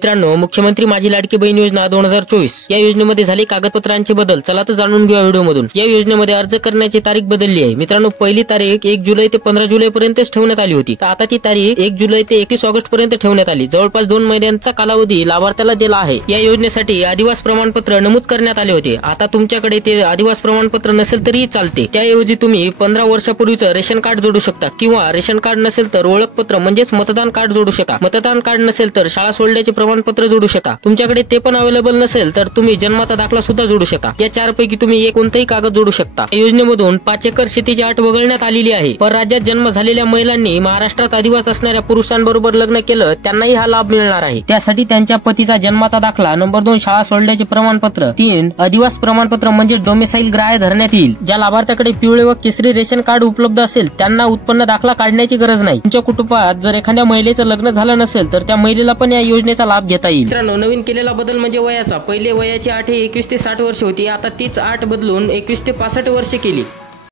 मित्रांनो, मुख्यमंत्री माझी लाडकी बहीण योजना 2024 या योजनेमध्ये झाले कागदपत्रांचे बदल. चला तर जाणून घेऊया व्हिडिओमधून. या योजनेमध्ये अर्ज करण्याची तारीख बदलली आहे. मित्रांनो, पहिली तारीख 1 जुलै ते 15 जुलै पर्यंतच ठेवण्यात आली होती. तर आता ती तारीख 1 जुलै ते 31 ऑगस्ट पर्यंत ठेवण्यात आली. जवळपास 2 महिन्यांचा कालावधी लाभार्थ्याला दिला आहे. या योजनेसाठी आदिवास प्रमाणपत्र नमूद करण्यात आले होते. आता तुमच्याकडे ते आदिवास प्रमाणपत्र नसेल तरीही चालते. त्याऐवजी तुम्ही 15 वर्षापूर्वीचं रेशन कार्ड जोडू शकता किंवा रेशन कार्ड नसेल तर ओळखपत्र म्हणजेच मतदान कार्ड जोडू शकता. मतदान कार्ड नसेल तर शाळा सोडल्याचे प्रमाणपत्र जोडू शकता. तुमच्याकडे ते पण अवेलेबल नसेल तर तुम्ही जन्माचा दाखला सुद्धा जोडू शकता. या 4 पैकी तुम्ही एक कोणताही कागद जोडू शकता. या योजनेमधून 5 एकर शेतीची अट वगळण्यात आलेली आहे. परराज्यात जन्म झालेल्या महिलांनी महाराष्ट्रात आदिवास असणाऱ्या पुरुषांबरोबर लग्न केलं त्यांनाही हा लाभ मिळणार आहे. त्यासाठी त्यांच्या पतीचा जन्माचा दाखला, नंबर 2 शाळा सोडल्याचे प्रमाणपत्र, 3 आदिवास प्रमाणपत्र म्हणजे डोमेसाईल ग्राह्य धरण्यात येईल. ज्या लाभार्थ्याकडे पिवळे व केसरी रेशन कार्ड उपलब्ध असेल त्यांना उत्पन्न दाखला काढण्याची गरज नाही. तुमच्या कुटुंबात जर एखाद्या महिलेचं लग्न झालं नसेल तर त्या महिलेला पण या योजनेचा लाभ घेता येईल. मित्रांनो, नवीन केलेला बदल म्हणजे वयाचा. पहिले वयाची अट 21 ते 60 वर्ष होती. आता तीच अट बदलून 21 ते 65 वर्ष केली.